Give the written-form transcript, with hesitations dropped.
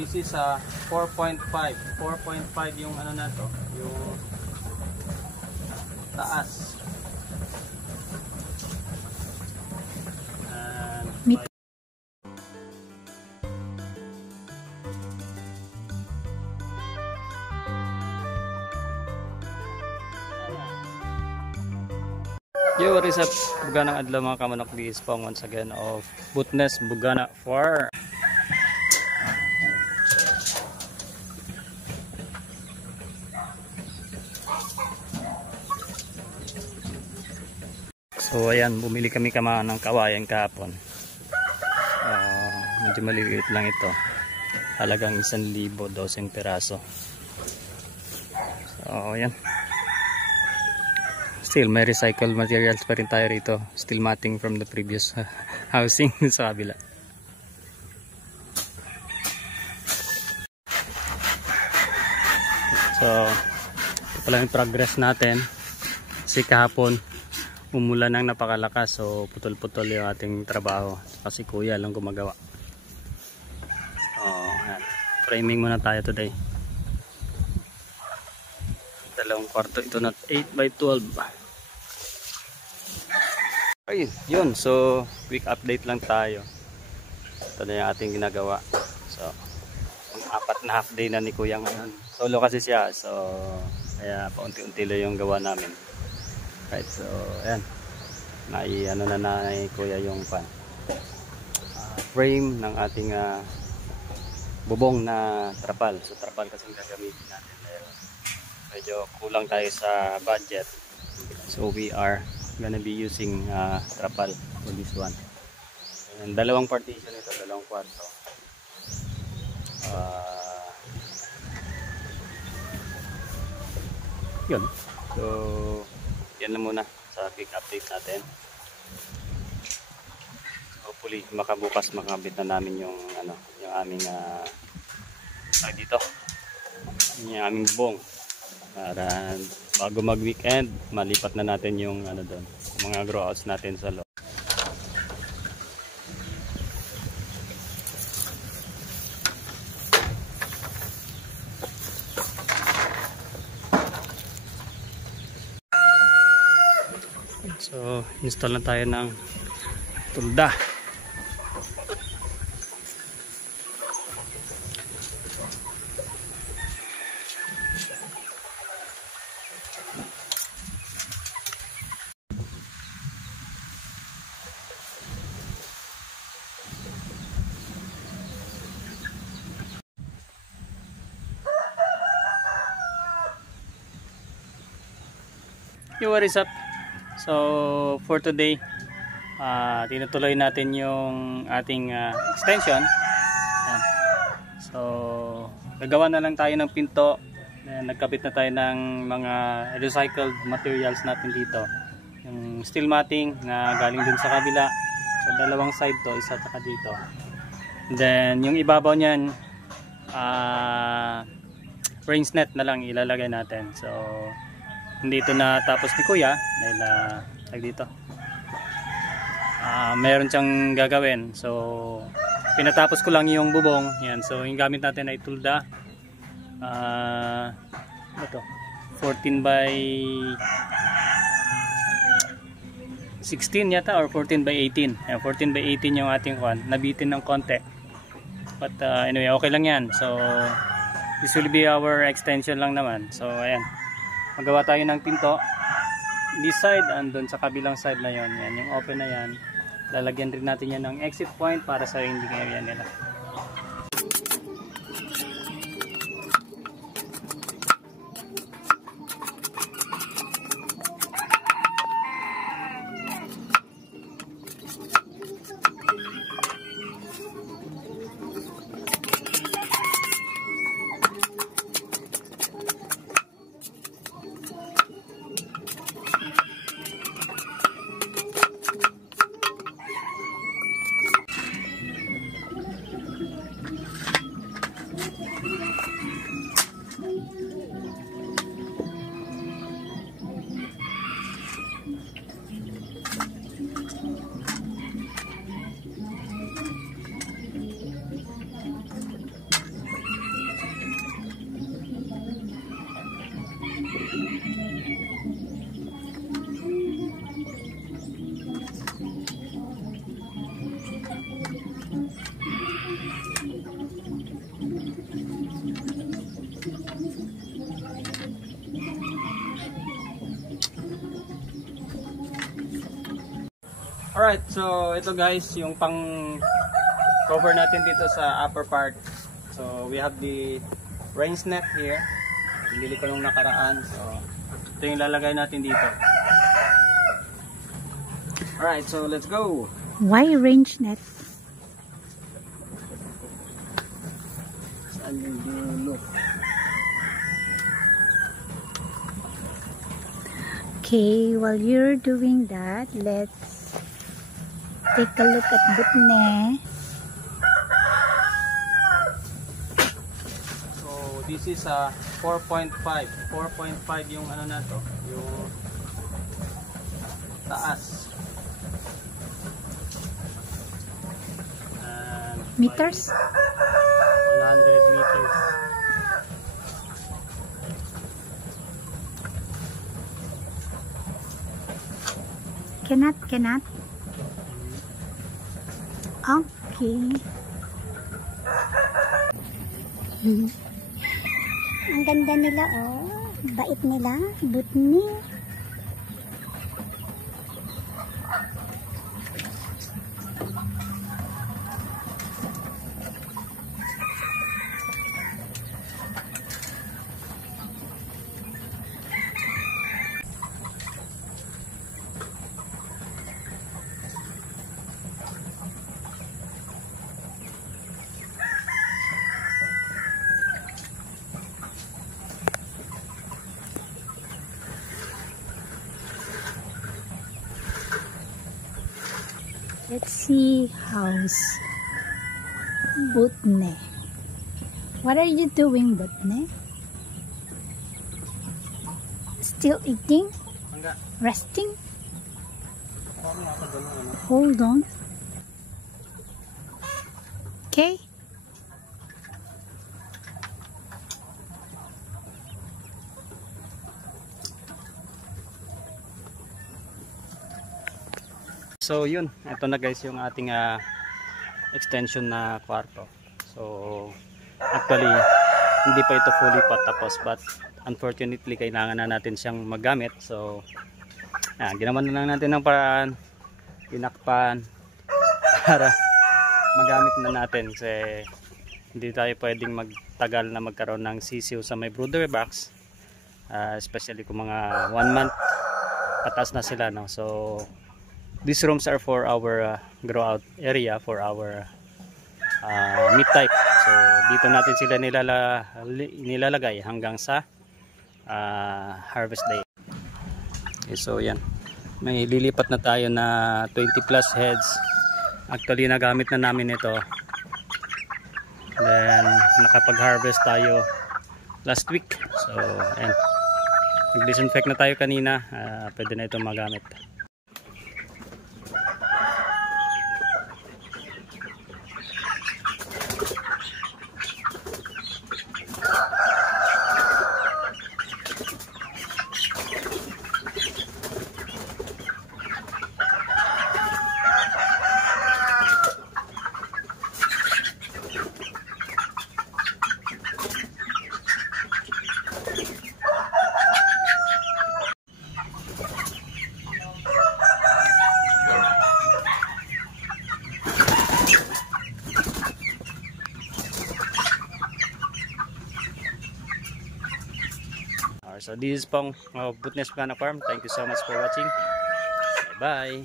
This is 4.5. 4.5 yung ano na to, yung taas. Yo, what is up? Buganang adlaw mga kamanok, di spawn once again of Butnes Bugana Farm. So ayan, bumili kami ng kawayan kahapon. Medyo maliliit lang ito. Halagang 1,000, 12 peraso. So ayan. Still may recycled materials pa rin tayo rito. Still matting from the previous housing sa kabila. So ito pala yung progress natin. Kasi kahapon umulan ng napakalakas, so putol-putol yung ating trabaho. Kasi kuya lang gumagawa. So ayan. Framing muna tayo today. 2 kwarto ito na 8 by 12. Ay, yun. So, quick update lang tayo. Ito na yung ating ginagawa. So, ang 4 na half day na ni Kuya ngayon. Solo kasi siya. So, kaya paunti-unti lang yung gawa namin. Right, so, ayan. Ano na ni Kuya yung frame ng ating bubong na trapal. So, trapal kasi gagamitin natin. Medyo kulang tayo sa budget. So, we are gonna be using trapal for this one. And dalawang partition ito, 2 kwarto. Yun. So yan na muna sa quick update natin. Hopefully makabukas makabit na namin yung yung aming dito. Yung aming bubong. Para bago mag weekend malipat na natin yung doon, mga grow outs natin sa loob. So install na tayo ng tulda. Yo, what is up? So for today, tinutuloy natin yung ating extension. So gagawa na lang tayo ng pinto. Nagkabit na tayo ng mga recycled materials natin dito. Yung steel matting na galing dun sa kabila. So dalawang side to, isa at dito. Then yung ibabaw niyan, range net na lang ilalagay natin. So hindi ito na tapos ni Kuya dahil dito meron siyang gagawin. So pinatapos ko lang yung bubong yan. So yung gamit natin ay tulda, ito 14 by 16 yata or 14 by 18. Ayan, 14 by 18 yung ating nabitin ng konti, but anyway okay lang yan. So this will be our extension lang naman. So ayan, magawa tayo ng pinto this side and doon sa kabilang side na yon. Yan yung open na yan, lalagyan rin natin yan ng exit point para sa ending area nila. Alright, so ito guys, yung pang cover natin dito sa upper part. So we have the range net here. Bili ko nung nakaraan. So ito yung lalagay natin dito. Alright, so let's go. Why range net? Saan yung dulo? Okay, while you're doing that, let's take a look at Butne. So this is a 4.5. 4.5 yung ano na to, yung taas. And Meters? 100 meters. Cannot. Okay. Ang ganda nila, oh. Bait nila. Butni. Let's see house Butne. What are you doing, Butne? Still eating? Hangga. Resting? Kami ako ganun, ano? Hold on. Okay. So yun, ito na guys yung ating extension na kwarto. So actually hindi pa ito fully patapos, but unfortunately kailangan na natin siyang magamit. So ginawa na lang natin ng paraan, tinakpan para magamit na natin, kasi hindi tayo pwedeng magtagal na magkaroon ng sisiw sa may brooder box, especially kung mga 1 month patas na sila, no? So these rooms are for our grow out area, for our meat type. So dito natin sila nilalagay hanggang sa harvest day. Okay, so yan, may lilipat na tayo na 20 plus heads. Actually nagamit na namin ito, then nakapag harvest tayo last week. So ayan, nag disinfect na tayo kanina, pwede na ito magamit. So this is Pong Butnes Bukana Farm. Thank you so much for watching. Bye bye.